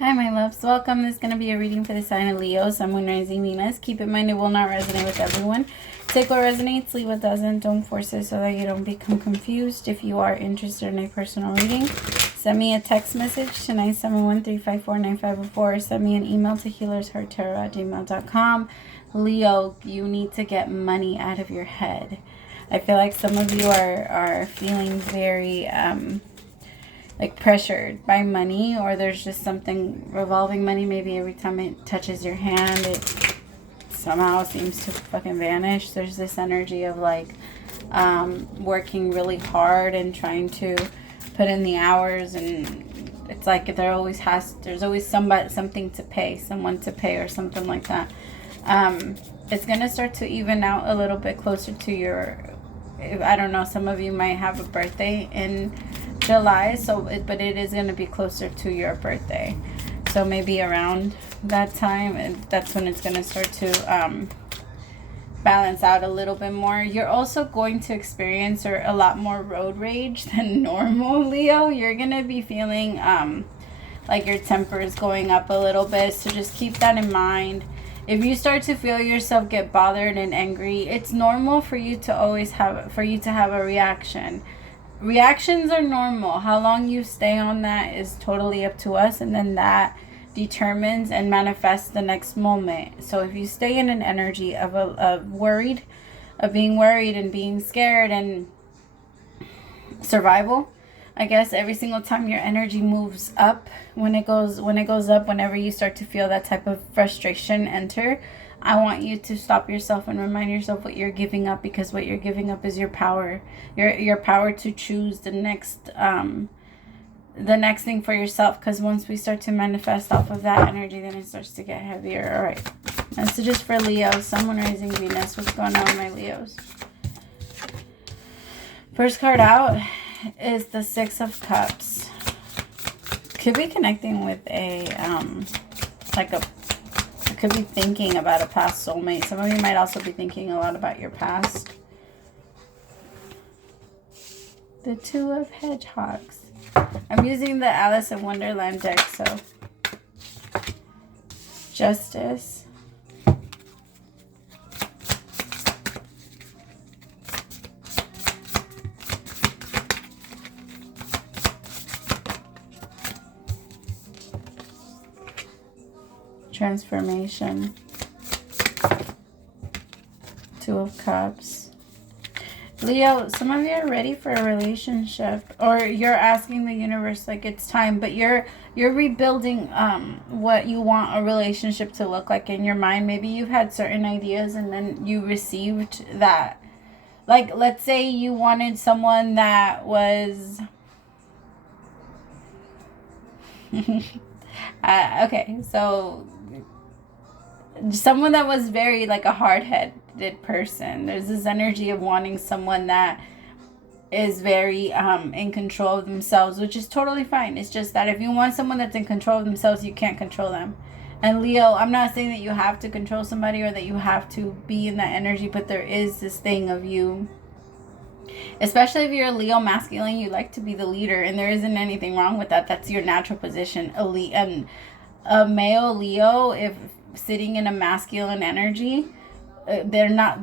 Hi, my loves. Welcome. This is going to be a reading for the sign of Leo, Sun, Moon, Rising, Venus. Keep in mind it will not resonate with everyone. Take what resonates, leave what doesn't. Don't force it so that you don't become confused. If you are interested in a personal reading, send me a text message to 971-354-9504 or send me an email to HealersHeartTarot@gmail.com. Leo, you need to get money out of your head. I feel like some of you are feeling very like pressured by money, or there's just something revolving money. Maybe every time it touches your hand, it somehow seems to fucking vanish. There's this energy of like working really hard and trying to put in the hours, and it's like there's always something to pay, someone to pay or something like that. It's gonna start to even out a little bit closer to your, I don't know, some of you might have a birthday in July, but it is going to be closer to your birthday, so maybe around that time, and that's when it's going to start to balance out a little bit more. You're also going to experience a lot more road rage than normal, Leo. You're going to be feeling like your temper is going up a little bit, so just keep that in mind. If you start to feel yourself get bothered and angry, it's normal for you to have a reaction. Reactions are normal. How long you stay on that is totally up to us, and then that determines and manifests the next moment. So if you stay in an energy of being worried and being scared and survival, I guess every single time your energy moves up, when it goes up, whenever you start to feel that type of frustration enter, I want you to stop yourself and remind yourself what you're giving up, because what you're giving up is your power. Your power to choose the next thing for yourself, because once we start to manifest off of that energy, then it starts to get heavier. All right. Messages for Leo, Sun, Moon, Rising, Venus. What's going on with my Leos? First card out is the Six of Cups. Could be connecting with could be thinking about a past soulmate. Some of you might also be thinking a lot about your past. The Two of Hedgehogs. I'm using the Alice in Wonderland deck, so Justice. Transformation. Two of Cups. Leo, some of you are ready for a relationship, or you're asking the universe like it's time, but you're rebuilding what you want a relationship to look like in your mind. Maybe you've had certain ideas and then you received that. Like, let's say you wanted someone that was okay, so someone that was very like a hard-headed person. There's this energy of wanting someone that is very in control of themselves, which is totally fine. It's just that if you want someone that's in control of themselves, you can't control them. And Leo, I'm not saying that you have to control somebody or that you have to be in that energy, but there is this thing of you, especially if you're a Leo masculine, you like to be the leader, and there isn't anything wrong with that. That's your natural position. And a male Leo, if sitting in a masculine energy, they're not,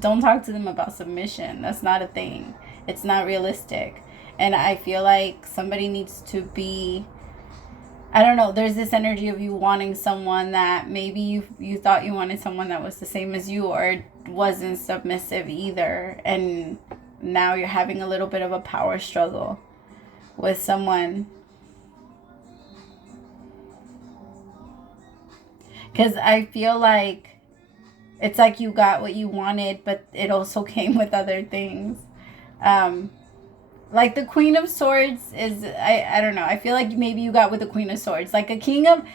don't talk to them about submission. That's not a thing. It's not realistic. And I feel like somebody needs to be, I don't know, there's this energy of you wanting someone that maybe you thought you wanted someone that was the same as you or wasn't submissive either, and now you're having a little bit of a power struggle with someone. Because I feel like it's like you got what you wanted, but it also came with other things. Like the Queen of Swords is, I don't know. I feel like maybe you got with the Queen of Swords. Like a King of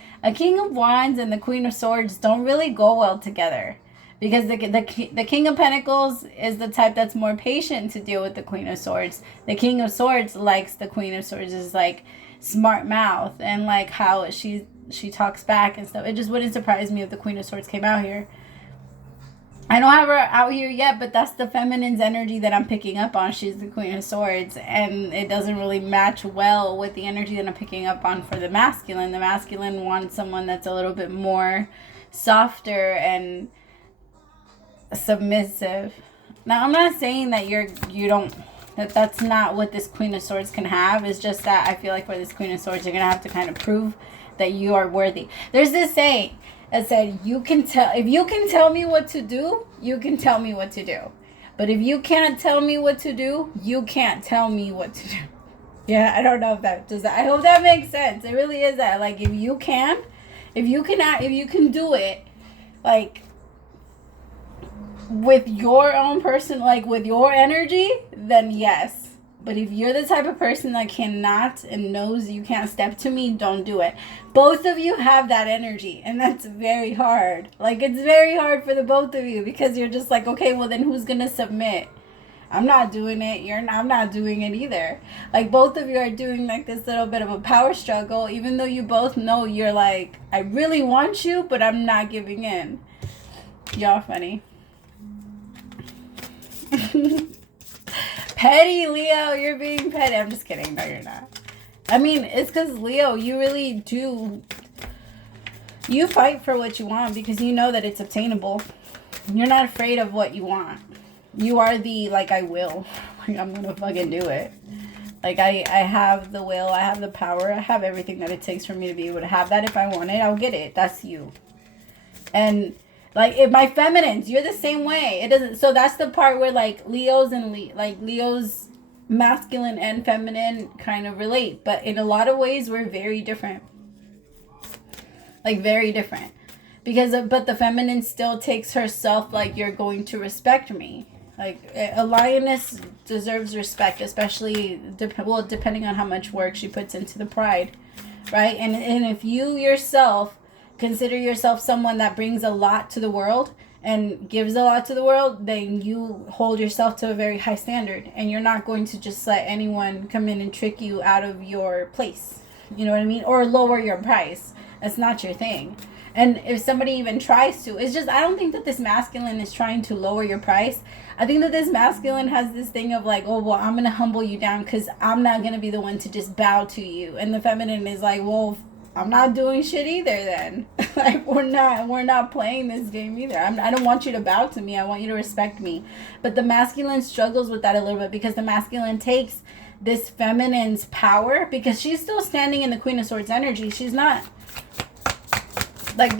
Wands and the Queen of Swords don't really go well together. Because the King of Pentacles is the type that's more patient to deal with the Queen of Swords. The King of Swords likes the Queen of Swords, is like smart mouth and like how she talks back and stuff. It just wouldn't surprise me if the Queen of Swords came out here. I don't have her out here yet, but that's the feminine's energy that I'm picking up on. She's the Queen of Swords, and it doesn't really match well with the energy that I'm picking up on for the masculine. The masculine wants someone that's a little bit more softer and submissive. Now, I'm not saying that that's not what this Queen of Swords can have. It's just that I feel like for this Queen of Swords, you're going to have to kind of prove that you are worthy. There's this saying that said, if you can tell me what to do, you can tell me what to do. But if you can't tell me what to do, you can't tell me what to do. Yeah, I don't know if that does that. I hope that makes sense. It really is that. Like, if you can do it, like, with your own person, like with your energy, then yes. But if you're the type of person that cannot and knows you can't step to me, don't do it. Both of you have that energy, and that's very hard. Like, it's very hard for the both of you, because you're just like, okay, well then who's gonna submit? I'm not doing it. I'm not doing it either. Like, both of you are doing like this little bit of a power struggle, even though you both know you're like, I really want you, but I'm not giving in. Y'all funny. Petty, Leo, you're being petty. I'm just kidding. No, you're not. I mean, it's because, Leo, you really do. You fight for what you want because you know that it's obtainable. You're not afraid of what you want. You are the, like, I will. Like, I'm going to fucking do it. Like, I have the will. I have the power. I have everything that it takes for me to be able to have that. If I want it, I'll get it. That's you. And like, if my feminines, you're the same way. It doesn't. So that's the part where like Leo's masculine and feminine kind of relate, but in a lot of ways we're very different. Like, very different, but the feminine still takes herself like, you're going to respect me. Like, a lioness deserves respect, especially depending on how much work she puts into the pride, right? And if you yourself consider yourself someone that brings a lot to the world and gives a lot to the world, then you hold yourself to a very high standard, and you're not going to just let anyone come in and trick you out of your place. You know what I mean? Or lower your price. That's not your thing. And if somebody even tries to, it's just, I don't think that this masculine is trying to lower your price. I think that this masculine has this thing of like, oh, well, I'm going to humble you down because I'm not going to be the one to just bow to you. And the feminine is like, well, I'm not doing shit either then. Like, we're not playing this game either. I don't want you to bow to me. I want you to respect me. But the masculine struggles with that a little bit, because the masculine takes this feminine's power, because she's still standing in the Queen of Swords energy. She's not, like,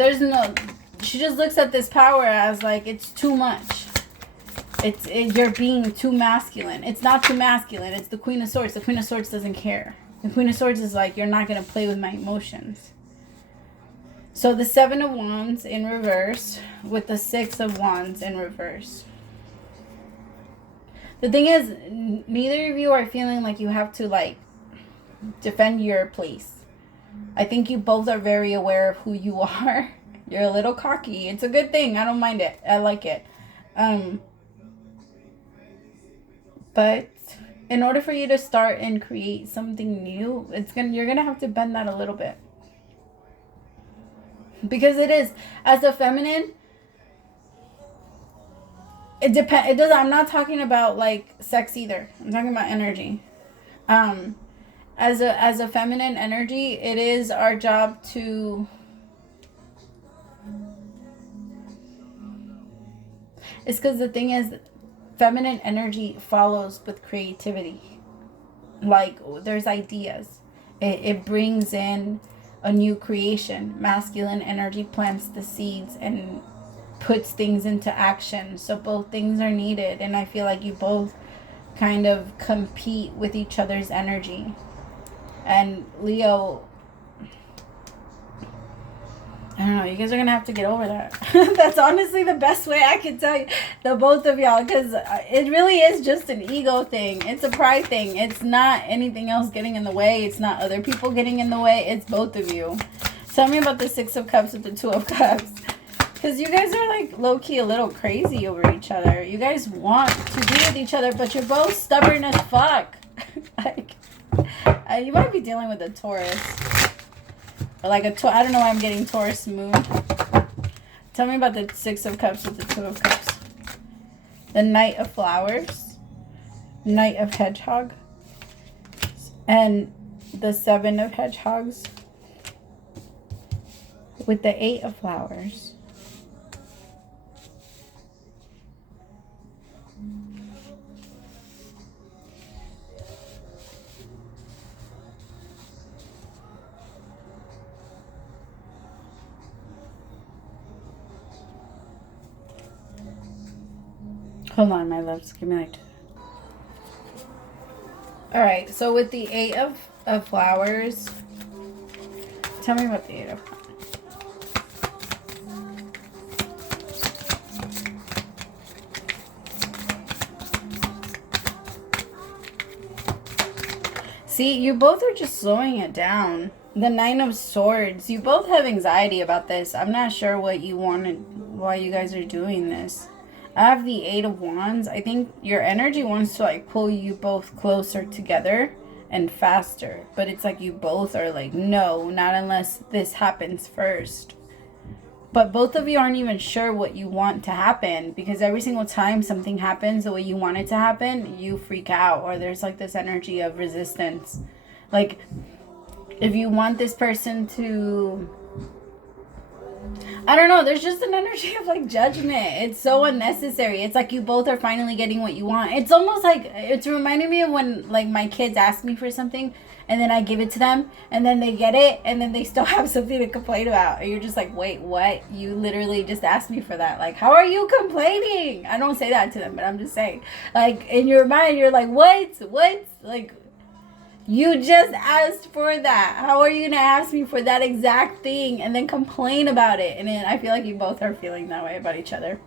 she just looks at this power as like, it's too much. You're being too masculine. It's not too masculine. It's the Queen of Swords. The Queen of Swords doesn't care. The Queen of Swords is like, you're not going to play with my emotions. So the Seven of Wands in reverse with the Six of Wands in reverse. The thing is, neither of you are feeling like you have to, like, defend your place. I think you both are very aware of who you are. You're a little cocky. It's a good thing. I don't mind it. I like it. But in order for you to start and create something new, you're gonna have to bend that a little bit, because it is, as a feminine, it depends. It does. I'm not talking about like sex either. I'm talking about energy. As a feminine energy, it is our job to. It's because the thing is, feminine energy follows with creativity. Like, there's ideas. It brings in a new creation. Masculine energy plants the seeds and puts things into action. So both things are needed. And I feel like you both kind of compete with each other's energy. And Leo, I don't know, you guys are going to have to get over that. That's honestly the best way I can tell you, the both of y'all, because it really is just an ego thing. It's a pride thing. It's not anything else getting in the way. It's not other people getting in the way. It's both of you. Tell me about the Six of Cups with the Two of Cups. Because you guys are like low-key a little crazy over each other. You guys want to be with each other, but you're both stubborn as fuck. Like, you might be dealing with a Taurus. Or like I don't know why I'm getting Taurus moon. Tell me about the Six of Cups with the Two of Cups. the Knight of Flowers, Knight of Hedgehog, and the 7 of Hedgehogs with the 8 of Flowers. Hold on, my loves. Give me like 2. All right, so with the 8 of Flowers, tell me about the 8 of Flowers. See, you both are just slowing it down. The 9 of Swords, you both have anxiety about this. I'm not sure what you wanted, why you guys are doing this. I have the 8 of Wands. I think your energy wants to like pull you both closer together and faster. But it's like you both are like, no, not unless this happens first. But both of you aren't even sure what you want to happen, because every single time something happens the way you want it to happen, you freak out, or there's like this energy of resistance. Like if you want this person to, I don't know, there's just an energy of like judgment. It's so unnecessary. It's like you both are finally getting what you want. It's almost like, it's reminding me of when like my kids ask me for something and then I give it to them and then they get it and then they still have something to complain about. And you're just like, wait, what? You literally just asked me for that. Like, how are you complaining? I don't say that to them, but I'm just saying, like in your mind, you're like, what? Like, you just asked for that. How are you going to ask me for that exact thing and then complain about it? And then I feel like you both are feeling that way about each other.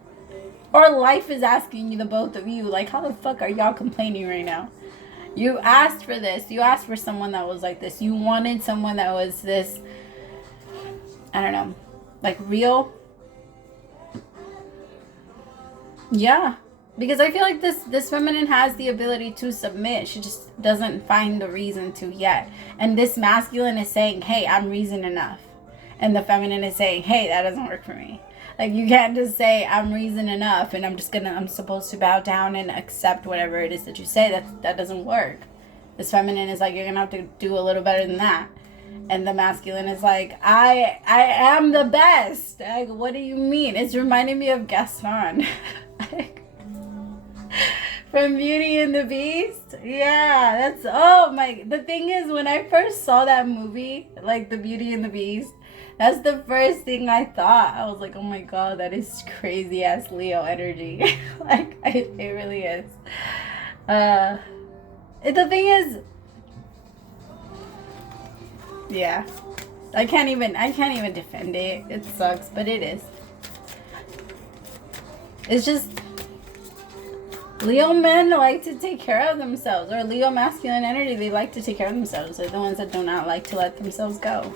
Or life is asking you, the both of you, like, how the fuck are y'all complaining right now? You asked for this. You asked for someone that was like this. You wanted someone that was this, I don't know, like real. Yeah. Because I feel like this feminine has the ability to submit. She just doesn't find the reason to yet. And this masculine is saying, hey, I'm reason enough. And the feminine is saying, hey, that doesn't work for me. Like, you can't just say, I'm reason enough, and I'm supposed to bow down and accept whatever it is that you say. That doesn't work. This feminine is like, you're going to have to do a little better than that. And the masculine is like, I am the best. Like, what do you mean? It's reminding me of Gaston. From Beauty and the Beast. Yeah, that's, oh my, the thing is, when I first saw that movie, like the Beauty and the Beast, that's the first thing I thought. I was like, oh my god, that is crazy ass Leo energy. Like, it really is. The thing is, yeah, I can't even defend it. It sucks, but it is. It's just, Leo men like to take care of themselves, or Leo masculine energy, they like to take care of themselves. They're the ones that do not like to let themselves go.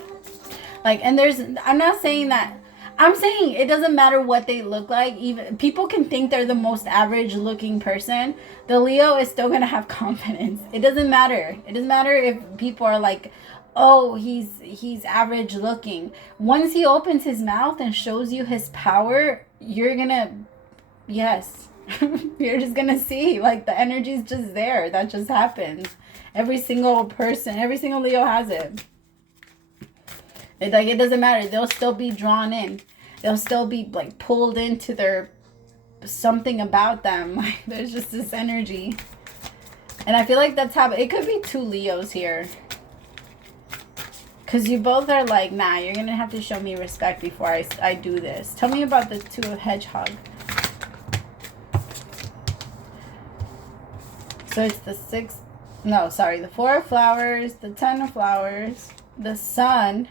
Like, and I'm not saying that, I'm saying it doesn't matter what they look like. Even people can think they're the most average looking person. The Leo is still going to have confidence. It doesn't matter. It doesn't matter if people are like, oh, he's average looking. Once he opens his mouth and shows you his power, you're going to, yes, you're just going to see, like, the energy is just there. That just happens. Every single person, every single Leo has it. It's like, it doesn't matter. They'll still be drawn in. They'll still be like pulled into their, something about them. Like, there's just this energy. And I feel like that's how, it could be 2 Leos here. Because you both are like, nah, you're going to have to show me respect before I do this. Tell me about the 2 of Hedgehog. So it's the 6, no, sorry, the 4 of Flowers, the 10 of Flowers, the Sun,